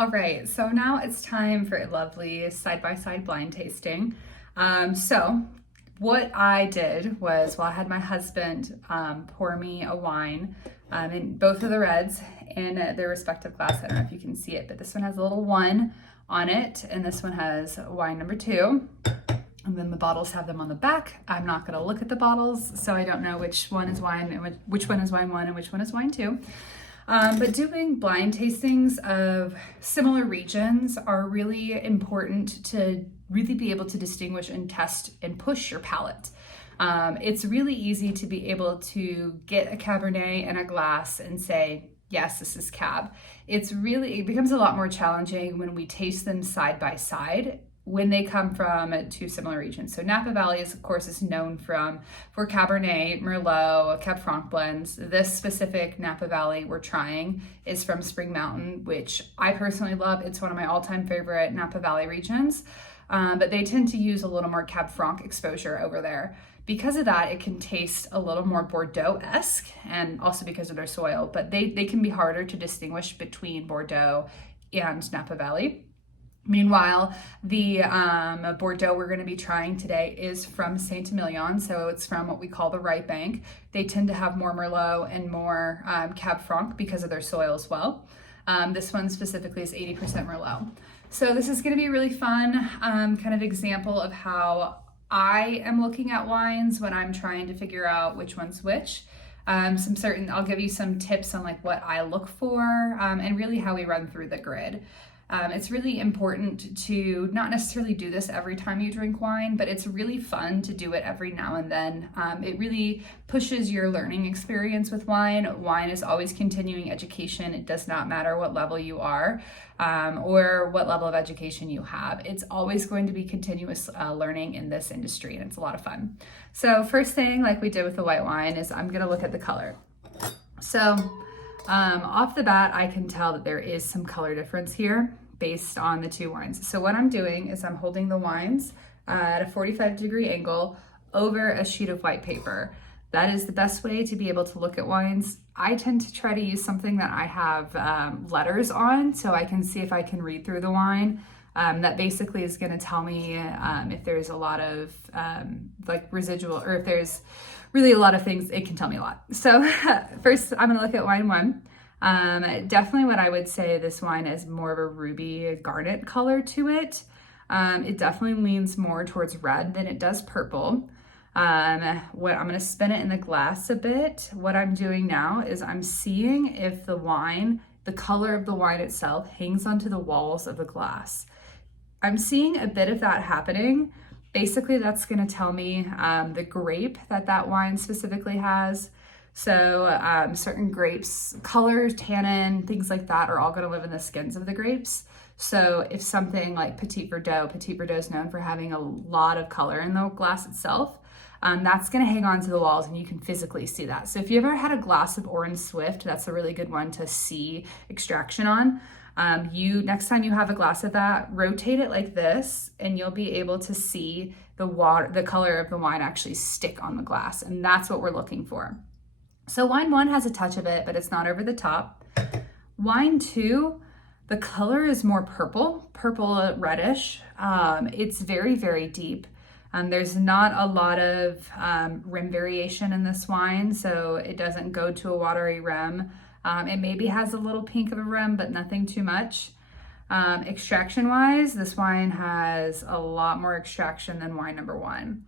All right, so now it's time for a lovely side-by-side blind tasting. So what I did was, while I had my husband pour me a wine in both of the reds in their respective glass. I don't know if you can see it, but this one has a little 1 on it, and this one has wine number 2. And then the bottles have them on the back. I'm not gonna look at the bottles, so I don't know which one is wine and which one is wine 1 and which one is wine 2. But doing blind tastings of similar regions are really important to really be able to distinguish and test and push your palate. It's really easy to be able to get a Cabernet in a glass and say, yes, this is Cab. It becomes a lot more challenging when we taste them side by side when they come from 2 similar regions. So Napa Valley is, of course, is known for Cabernet, Merlot, Cab Franc blends. This specific Napa Valley we're trying is from Spring Mountain, which I personally love. It's one of my all-time favorite Napa Valley regions, but they tend to use a little more Cab Franc exposure over there. Because of that, it can taste a little more Bordeaux-esque, and also because of their soil, but they can be harder to distinguish between Bordeaux and Napa Valley. Meanwhile, the Bordeaux we're going to be trying today is from Saint Emilion, so it's from what we call the right bank. They tend to have more Merlot and more Cab Franc because of their soil as well. This one specifically is 80% Merlot. So this is going to be a really fun kind of example of how I am looking at wines when I'm trying to figure out which one's which. I'll give you some tips on like what I look for and really how we run through the grid. It's really important to not necessarily do this every time you drink wine, but it's really fun to do it every now and then. It really pushes your learning experience with wine. Wine is always continuing education. It does not matter what level you are or what level of education you have. It's always going to be continuous learning in this industry, and it's a lot of fun. So first thing, like we did with the white wine, is I'm gonna look at the color. So off the bat, I can tell that there is some color difference here based on the 2 wines. So what I'm doing is I'm holding the wines at a 45-degree angle over a sheet of white paper. That is the best way to be able to look at wines. I tend to try to use something that I have letters on, so I can see if I can read through the wine. That basically is going to tell me if there's a lot of like residual, or if there's really a lot of things. It can tell me a lot. So first I'm going to look at wine 1. Definitely what I would say, this wine is more of a ruby garnet color to it. It definitely leans more towards red than it does purple. I'm going to spin it in the glass a bit. What I'm doing now is I'm seeing if the color of the wine itself hangs onto the walls of the glass. I'm seeing a bit of that happening. Basically, that's going to tell me the grape that wine specifically has. So certain grapes, color, tannin, things like that are all going to live in the skins of the grapes. So if something like Petit Verdot is known for having a lot of color in the glass itself, that's going to hang on to the walls, and you can physically see that. So if you ever had a glass of Orange Swift, that's a really good one to see extraction on. Next time you have a glass of that, rotate it like this, and you'll be able to see the color of the wine actually stick on the glass, and that's what we're looking for. So wine 1 has a touch of it, but it's not over the top. Wine 2, the color is more purple reddish. It's very, very deep. There's not a lot of rim variation in this wine, so it doesn't go to a watery rim. It maybe has a little pink of a rim, but nothing too much. Extraction wise, this wine has a lot more extraction than wine number 1.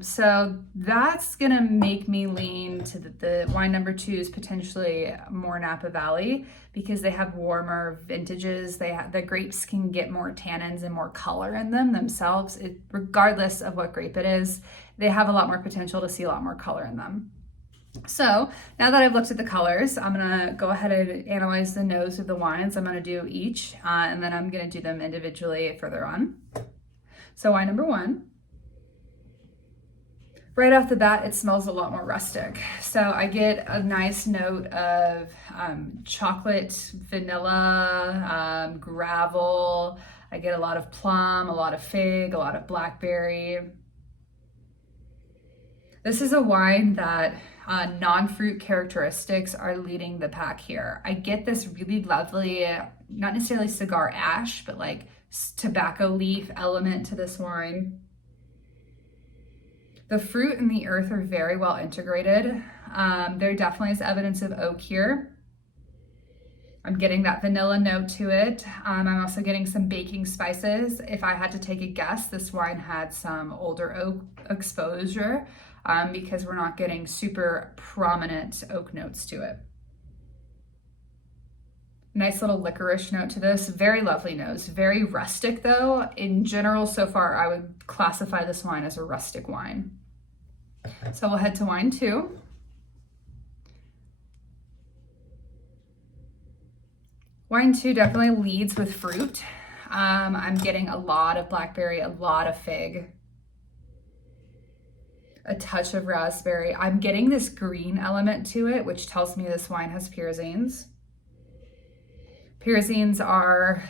So that's gonna make me lean to the wine number 2 is potentially more Napa Valley, because they have warmer vintages. The grapes can get more tannins and more color in them themselves. Regardless of what grape it is, they have a lot more potential to see a lot more color in them. So now that I've looked at the colors, I'm gonna go ahead and analyze the nose of the wines. I'm gonna do each, and then I'm gonna do them individually further on. So wine number 1. Right off the bat, it smells a lot more rustic. So I get a nice note of chocolate, vanilla, gravel. I get a lot of plum, a lot of fig, a lot of blackberry. This is a wine that non-fruit characteristics are leading the pack here. I get this really lovely not necessarily cigar ash, but like tobacco leaf element to this wine. The fruit and the earth are very well integrated. There definitely is evidence of oak here. I'm getting that vanilla note to it. I'm also getting some baking spices. If I had to take a guess, this wine had some older oak exposure because we're not getting super prominent oak notes to it. Nice little licorice note to this. Very lovely nose. Very rustic though. In general, so far, I would classify this wine as a rustic wine. So we'll head to wine 2. Wine 2 definitely leads with fruit. I'm getting a lot of blackberry, a lot of fig, a touch of raspberry. I'm getting this green element to it, which tells me this wine has pyrazines. Pyrazines are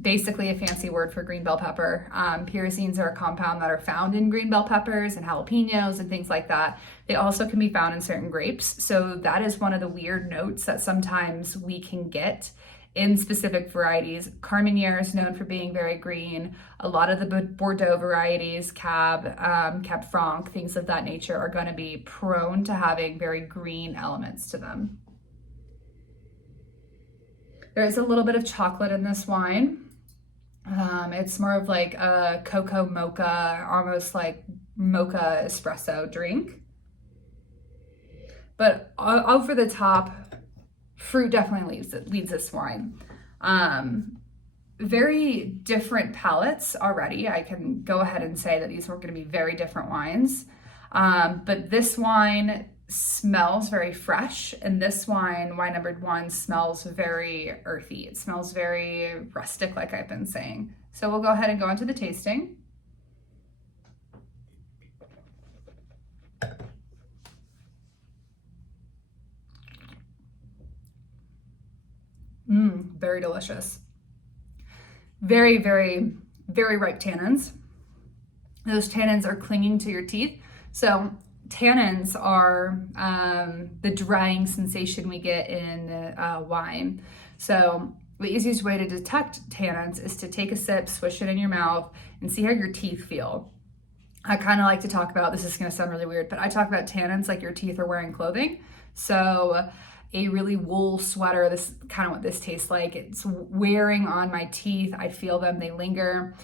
basically a fancy word for green bell pepper. Pyrazines are a compound that are found in green bell peppers and jalapenos and things like that. They also can be found in certain grapes. So that is one of the weird notes that sometimes we can get in specific varieties. Rainier is known for being very green. A lot of the Bordeaux varieties, Cab, Cab Franc, things of that nature are going to be prone to having very green elements to them. There's a little bit of chocolate in this wine. It's more of like a cocoa mocha, almost like mocha espresso drink. But over the top, fruit definitely leads this wine. Very different palates already. I can go ahead and say that these were going to be very different wines. But this wine smells very fresh, and this wine number 1, smells very earthy. It smells very rustic, like I've been saying. So we'll go ahead and go into the tasting. Very delicious. Very, very, very ripe tannins. Those tannins are clinging to your teeth. So tannins are the drying sensation we get in wine. So the easiest way to detect tannins is to take a sip, swish it in your mouth, and see how your teeth feel. I kind of like to talk about, this is going to sound really weird, but I talk about tannins like your teeth are wearing clothing. So a really wool sweater, this is kind of what this tastes like. It's wearing on my teeth. I feel them, they linger.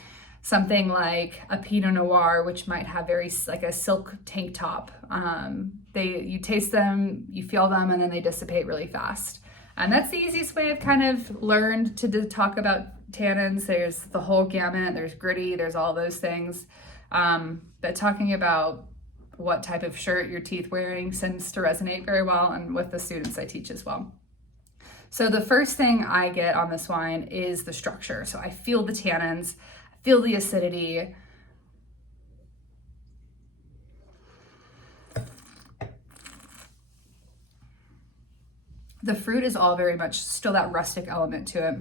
Something like a Pinot Noir, which might have very like a silk tank top. You taste them, you feel them, and then they dissipate really fast. And that's the easiest way I've kind of learned to talk about tannins. There's the whole gamut, there's gritty, there's all those things. But talking about what type of shirt your teeth wearing seems to resonate very well, and with the students I teach as well. So the first thing I get on this wine is the structure. So I feel the tannins, I feel the acidity. The fruit is all very much still that rustic element to it.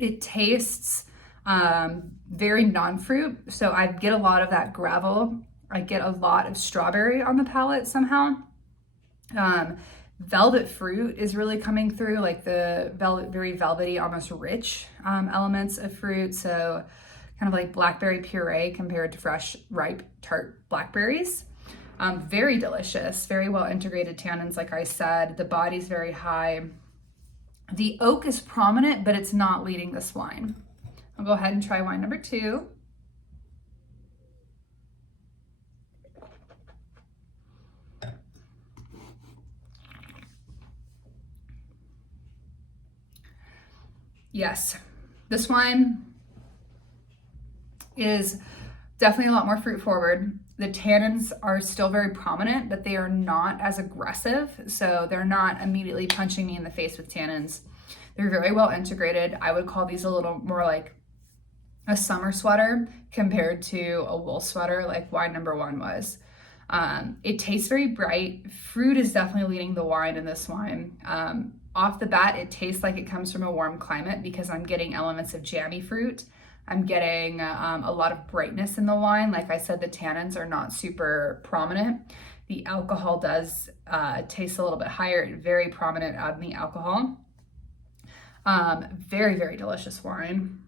It tastes very non-fruit. So I get a lot of that gravel. I get a lot of strawberry on the palate somehow. Velvet fruit is really coming through, like the very velvety, almost rich elements of fruit. So kind of like blackberry puree compared to fresh, ripe, tart blackberries. Very delicious, very well integrated tannins, like I said. The body's very high. The oak is prominent, but it's not leading this wine. I'll go ahead and try wine number 2. Yes, this wine is definitely a lot more fruit forward. The tannins are still very prominent, but they are not as aggressive. So they're not immediately punching me in the face with tannins. They're very well integrated. I would call these a little more like a summer sweater compared to a wool sweater like wine number 1 was. It tastes very bright. Fruit is definitely leading the wine in this wine. Off the bat, it tastes like it comes from a warm climate because I'm getting elements of jammy fruit. I'm getting a lot of brightness in the wine. Like I said, the tannins are not super prominent. The alcohol does taste a little bit higher, very prominent out in the alcohol. Very, very delicious wine.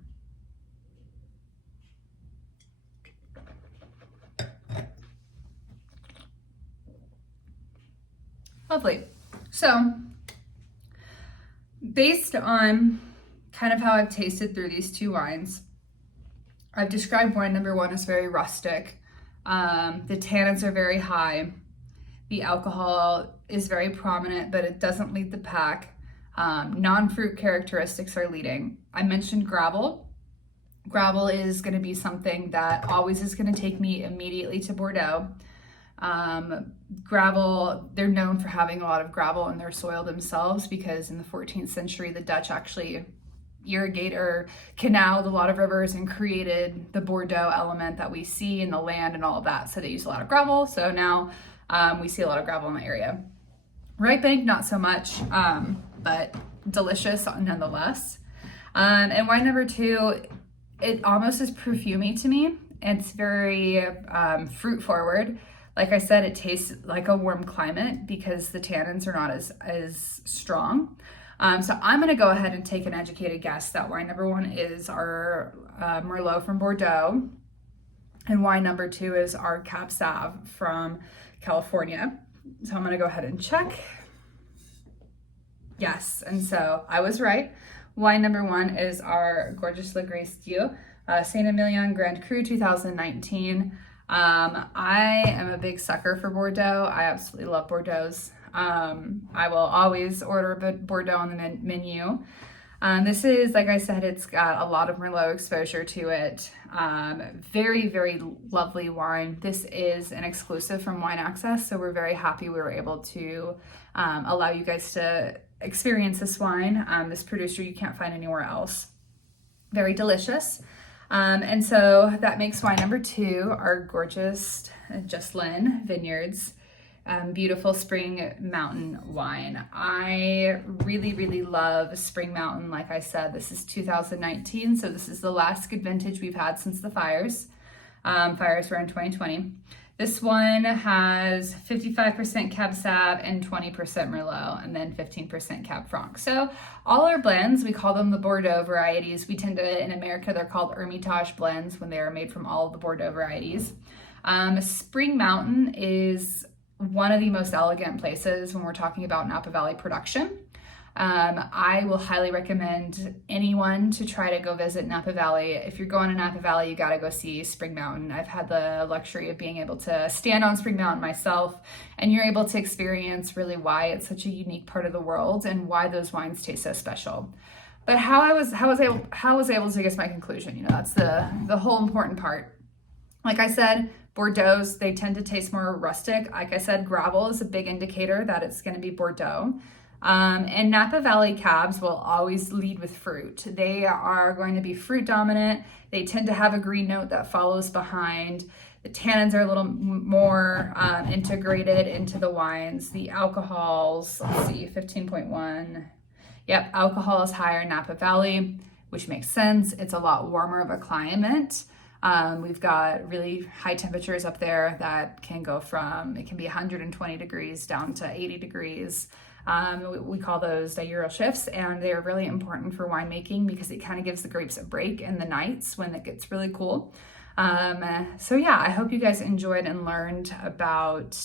Lovely. So, based on kind of how I've tasted through these two wines, I've described wine number one as very rustic. The tannins are very high. The alcohol is very prominent, but it doesn't lead the pack. Non-fruit characteristics are leading. I mentioned gravel. Gravel is going to be something that always is going to take me immediately to Bordeaux. Gravel, they're known for having a lot of gravel in their soil themselves because in the 14th century, the Dutch actually irrigate or canaled a lot of rivers and created the Bordeaux element that we see in the land and all of that. So they use a lot of gravel. So now we see a lot of gravel in the area. Right bank, not so much, but delicious nonetheless. And wine number two, it almost is perfumey to me. It's very fruit forward. Like I said, it tastes like a warm climate because the tannins are not as strong. So I'm going to go ahead and take an educated guess that wine number one is our Merlot from Bordeaux, and wine number two is our Cab Sauv from California. So I'm going to go ahead and check. Yes, and so I was right. Wine number one is our gorgeous Le Grace Dieu, Saint Emilion Grand Cru 2019. I am a big sucker for Bordeaux. I absolutely love Bordeaux's. I will always order Bordeaux on the menu. This is, like I said, it's got a lot of Merlot exposure to it. Very, very lovely wine. This is an exclusive from Wine Access, so we're very happy we were able to allow you guys to experience this wine. This producer you can't find anywhere else. Very delicious. And so that makes wine number two our gorgeous Juslyn Vineyards. Beautiful Spring Mountain wine. I really, really love Spring Mountain. Like I said, this is 2019, so this is the last good vintage we've had since the fires. Fires were in 2020. This one has 55% Cab Sauv and 20% Merlot, and then 15% Cab Franc. So all our blends, we call them the Bordeaux varieties. We tend to, in America, they're called Hermitage blends when they are made from all of the Bordeaux varieties. Spring Mountain is one of the most elegant places when we're talking about Napa Valley production. I will highly recommend anyone to try to go visit Napa Valley. If you're going to Napa Valley, you got to go see Spring Mountain. I've had the luxury of being able to stand on Spring Mountain myself, and you're able to experience really why it's such a unique part of the world and why those wines taste so special. But how I was able to guess my conclusion, that's the whole important part. Like I said, Bordeaux's, they tend to taste more rustic. Like I said, gravel is a big indicator that it's going to be Bordeaux. And Napa Valley cabs will always lead with fruit. They are going to be fruit dominant. They tend to have a green note that follows behind. The tannins are a little more integrated into the wines. The alcohols, let's see, 15.1. Yep, alcohol is higher in Napa Valley, which makes sense. It's a lot warmer of a climate. We've got really high temperatures up there that can go from, it can be 120 degrees down to 80 degrees. We call those diurnal shifts, and they're really important for winemaking because it kind of gives the grapes a break in the nights when it gets really cool. So yeah, I hope you guys enjoyed and learned about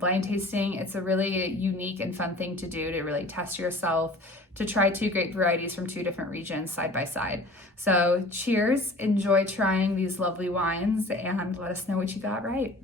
blind tasting. It's a really unique and fun thing to do to really test yourself, to try two grape varieties from two different regions side by side. So cheers, enjoy trying these lovely wines, and let us know what you got right.